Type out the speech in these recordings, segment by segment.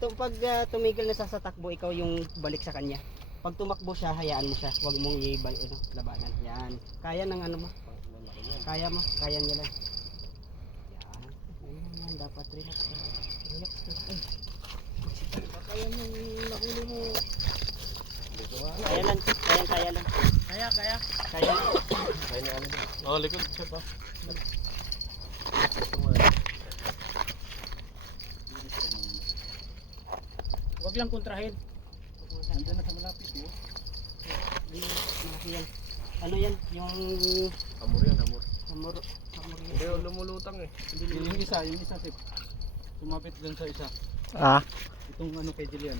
tumigil na sa takbo, ikaw yung balik sa kanya. Pag tumakbo siya, hayaan mo siya. Huwag mong labanan. Yan. Kaya ng ano mo. Kaya mo. Kaya niya lang. Yan. Dapat relax. Relax. Kaya mo. Nahuli mo. Kaya lang. Kaya lang. Kaya. Kaya na ano. Oh, likod siya pa. Huwag lang kontrahin. Nandiyan na sa malapit yun. Yan. Ano yan? Yung Amor yan, amor. Amor Hindi yung lumulutang eh. Yung isa sip. Sumapit dun sa isa. Ah. Itong ano kay Jillian.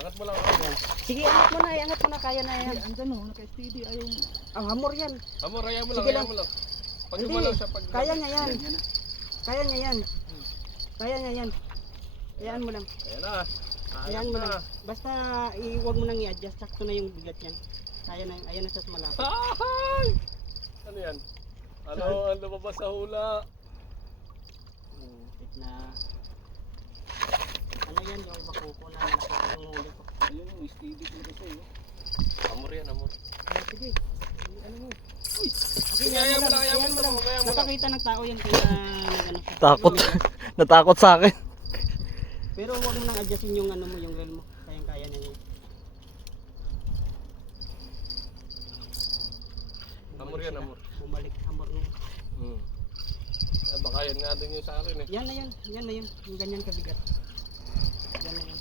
Angat mo lang ako. Sige, angat mo na, kaya na yan. Andyan o, naka-STD ay yung... Ang hamor yan. Amor, hayaan mo lang, Sige hayaan mo lang. Pag Hindi, gumalaw siya, pag... kaya niya yan. Yan na. Kaya niya yan. Kaya niya yan. Hayaan mo lang. Ayan na. Hayaan mo lang. Basta huwag mo nang i-adjust. Sakto na yung bigat yan. Kaya na, ayan na sa malapit. Ay! Ano yan? Ano ang lumabas sa hula? Tit na. Ano yan yung bakuko na malaki yung huli ko. Ayun yung STD ko kasi yun. Amor yan, amor. Sige. Ano mo? Sige, hayaan mo lang, hayaan mo lang. Nakakita ng tao yan kaya ano siya. Takot. Natakot sa akin. Pero huwag mo nang adjustin yung ano mo, yung reel mo. Kayang-kaya na yun. Amor yan, amor. Bumalik hamor na yun. Baka yan nga din yung sa akin eh. Yan na yun. Yung ganyan kabigat. Yan na yun.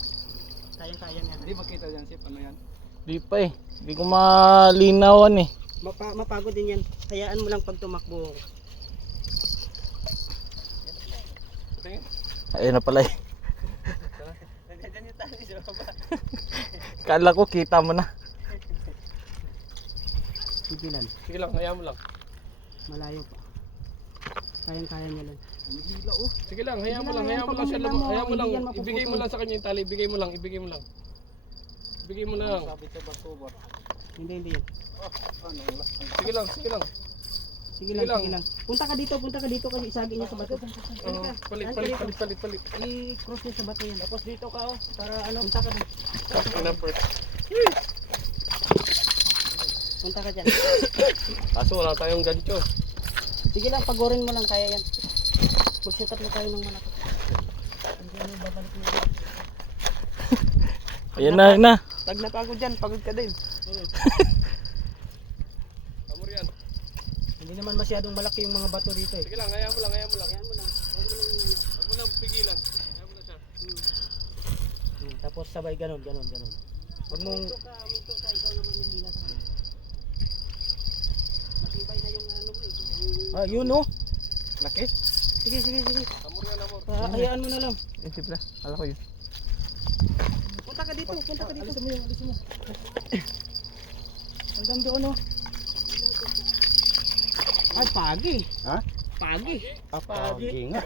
Kayang-kaya na. Hindi makita dyan sip, ano yan? Di pa eh. Hindi ko malinawan eh. Mapagod din yan. Hayaan mo lang pag tumakbo. Tingin. Ayun na pala eh. Nandiyan yung tali sa baba. Kala ko kita mo na. Sige lang. Sige lang, hayaan mo lang. Malayo pa. Kayang-kaya niya lang. Nagila oh. Sige lang, hayaan mo lang, Sige lang, hayaan mo lang siya. pag Hayaan mo lang. hindi yan mapuputol. Ibigay mo lang sa kanya yung tali. Ibigay mo lang. Ibigay mo lang. Sabit sa bato ba? Hindi yan. Ano? Sige lang, sige lang. Sige lang. Punta ka dito kasi isagi niya sa bato. Palit. I-cross niya sa bato yan. Tapos dito ka para ano. Punta ka dun. Punta ka dyan. Kaso wala tayong gancho. Sige lang, pagorin mo lang, kaya yan. Mag-set up na tayo ng malaki. Hindi ano, babalik mo. Ayan na. Pag napagod dyan, pagod ka din. Amor yan. Hindi naman masyadong malaki yung mga bato dito eh. Sige lang, hayaan mo lang. Ayan mo lang. Huwag mo nang pigilan. Hayaan mo na siya. Tapos sabay ganon. Huwag mong... Minto ka, ikaw naman yung hila sa kanya. Matibay na yung ano mo eh. Yun oh. Laki? Sige. Amor yan, amor. Hayaan mo na lang. Isip na. Kala ko yun. Punta ka dito. Alisin mo. Hanggang doon oh. Ay, pagi. Ha? Pagi. Pagi nga.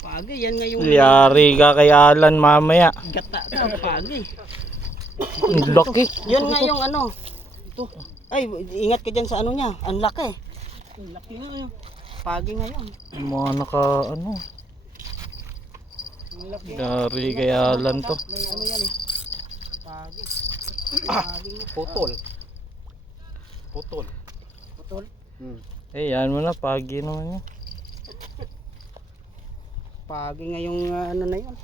Pagi, yan nga yung... Yari ka kay Alan mamaya. Gata ka, pagi. Ang laki. Yan nga yung ano. Ito. Ay, ingat ka dyan sa ano niya. Ang laki. Ang laki nga yun. Pagi nga yan. Mga naka ano. Ang laki. Yari kay Alan to. May ano yan eh. Pagi. Pagi nga. Putol. Putol. Eh yan mo na. Pagi naman yun. Pagi nga yung ano na yun.